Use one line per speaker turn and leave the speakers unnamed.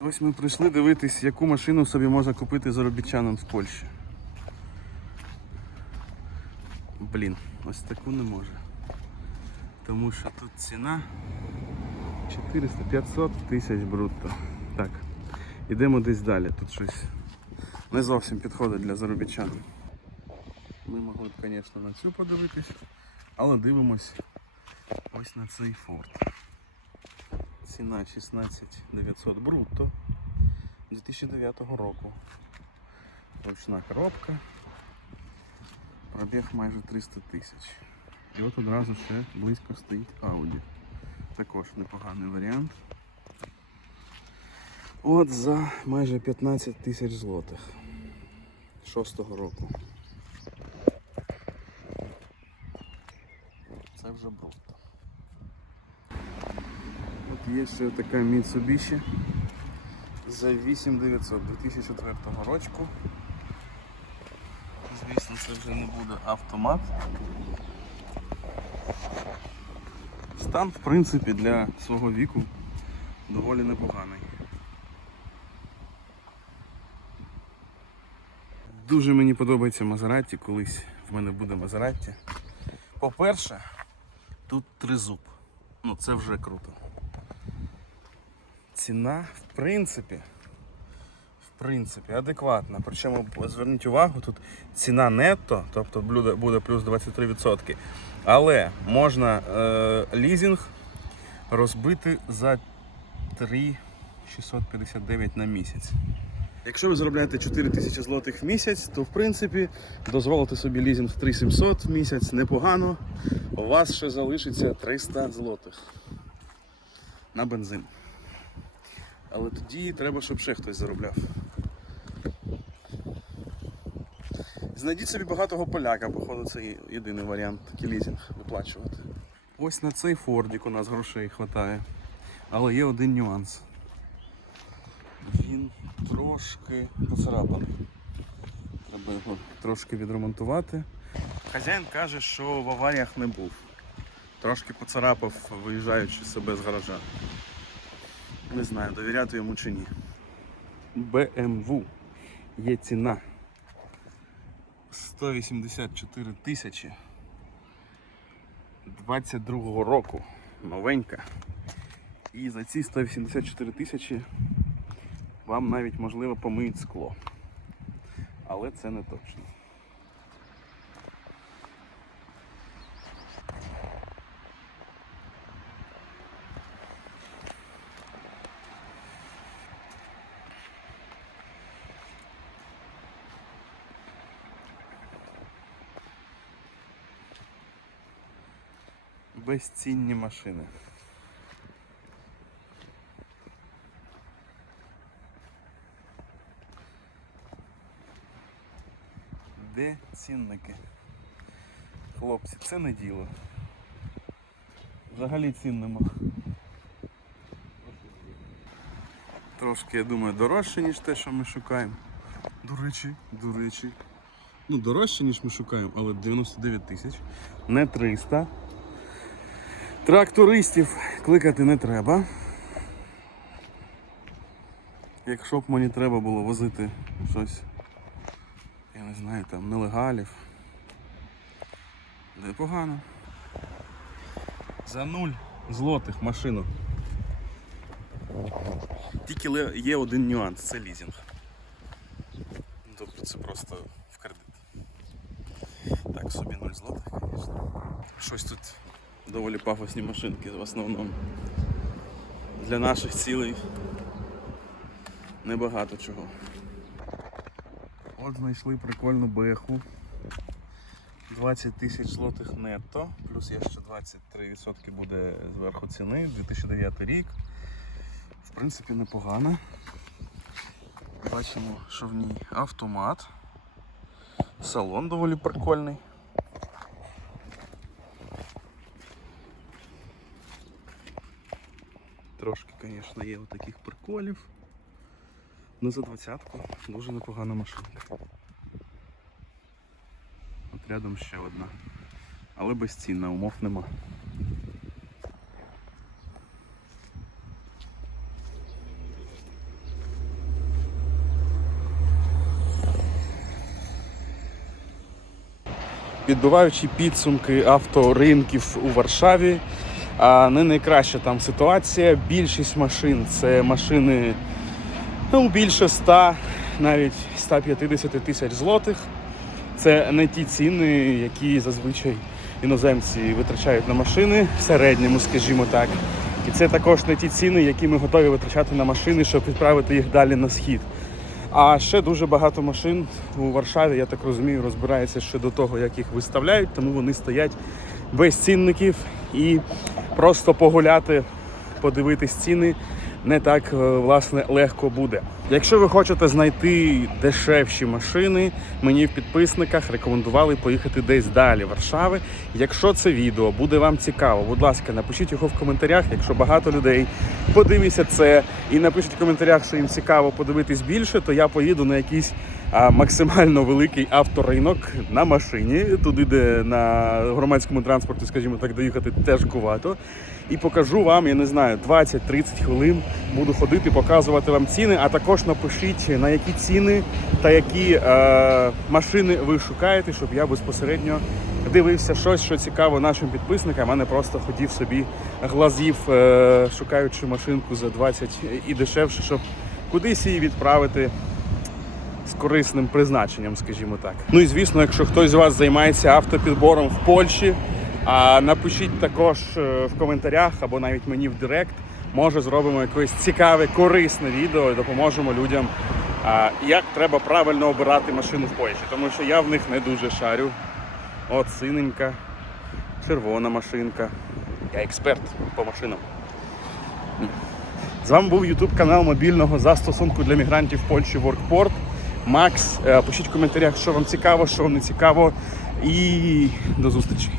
Ось ми прийшли дивитись, яку машину собі можна купити заробітчанин в Польщі. Блін, ось таку не може. Тому що тут ціна 400-500 тисяч брутто. Так, ідемо десь далі. Тут щось не зовсім підходить для заробітчан. Ми могли б, звісно, на цю подивитись, але дивимось ось на цей форт. Ціна 16 900 брутто 2009 року. Ручна коробка. Пробіг майже 300 тисяч. І от одразу ще близько стоїть Audi. Також непоганий варіант. От за майже 15 тисяч злотих. Шостого року. Це вже брутто. Є ще така Mitsubishi за 8900 2004 рочку. Звісно, це вже не буде автомат. Стан, в принципі, для свого віку доволі непоганий. Дуже мені подобається Мазератті, колись в мене буде Мазератті. По-перше, тут тризуб. Ну це вже круто. Ціна, в принципі, в принципі, адекватна. Причому зверніть увагу, тут ціна нетто, тобто буде, плюс 23%. Але можна е, лізинг розбити за 3,659 на місяць. Якщо ви заробляєте 4 тисячі злотих в місяць, то в принципі дозволити собі лізинг в 3700 в місяць непогано. У вас ще залишиться 300 злотих на бензин. Але тоді треба, щоб ще хтось заробляв. Знайдіть собі багатого поляка, походу це єдиний варіант такий лізинг виплачувати. Ось на цей фордік у нас грошей вистачає. Але є один нюанс. Він трошки поцарапаний. Треба його трошки відремонтувати. Хазяїн каже, що в аваріях не був. Трошки поцарапав, виїжджаючи себе з гаража. Не знаю, довіряти йому чи ні. BMW є ціна 184 тисячі 22 року. Новенька. І за ці 184 тисячі вам навіть можливо помиють скло. Але це не точно. Безцінні машини. Де цінники? Хлопці, це не діло. Взагалі цін нема. Трошки, я думаю, дорожче, ніж те, що ми шукаємо. До речі, до речі. Ну, дорожче, ніж ми шукаємо, але 99 тисяч. Не 300. Трактористів кликати не треба. Якщо б мені треба було возити щось, я не знаю, там нелегалів. Непогано. За нуль злотих машину. Тільки є один нюанс, це лізинг. Тобто це просто в кредит. Так, собі 0 злотих, звісно. Щось тут доволі пафосні машинки в основному. Для наших цілей небагато чого. От знайшли прикольну беху. 20 тисяч злотих нетто, плюс є ще 23% буде зверху ціни, 2009 рік. В принципі, непогано. Бачимо, що в ній автомат. Салон доволі прикольний. Трошки, звісно, є отаких приколів. Ну за двадцятку дуже непогана машинка. От рядом ще одна. Але безцінна, умов нема. Підбиваючи підсумки авторинків у Варшаві не найкраща там ситуація. Більшість машин це машини ну, більше 100, навіть 150 тисяч злотих. Це не ті ціни, які зазвичай іноземці витрачають на машини в середньому, скажімо так. І це також не ті ціни, які ми готові витрачати на машини, щоб відправити їх далі на схід. А ще дуже багато машин у Варшаві, я так розумію, розбирається ще до того, як їх виставляють, тому вони стоять без цінників і просто погуляти, подивитись ціни не так е, власне легко буде. Якщо ви хочете знайти дешевші машини, мені в підписниках рекомендували поїхати десь далі Варшави. Якщо це відео буде вам цікаво, будь ласка, напишіть його в коментарях. Якщо багато людей подивиться це і напишуть в коментарях, що їм цікаво подивитись більше, то я поїду на якийсь а, максимально великий авторинок на машині, туди, де на громадському транспорті, скажімо так, доїхати тяжкувато. І покажу вам, я не знаю, 20-30 хвилин буду ходити, показувати вам ціни. А також напишіть, на які ціни та які е, машини ви шукаєте, щоб я безпосередньо дивився щось, що цікаво нашим підписникам, а не просто хотів собі глазів, е, шукаючи машинку за 20 і дешевше, щоб кудись її відправити з корисним призначенням, скажімо так. Ну і звісно, якщо хтось з вас займається автопідбором в Польщі, напишіть також е, в коментарях або навіть мені в Директ. Може зробимо якесь цікаве, корисне відео і допоможемо людям, як треба правильно обирати машину в Польщі, тому що я в них не дуже шарю. От синенька, червона машинка. Я експерт по машинам. З вами був YouTube канал мобільного застосунку для мігрантів Польщі WorkPort. Макс, Е, пишіть в коментарях, що вам цікаво, що не цікаво. І до зустрічі.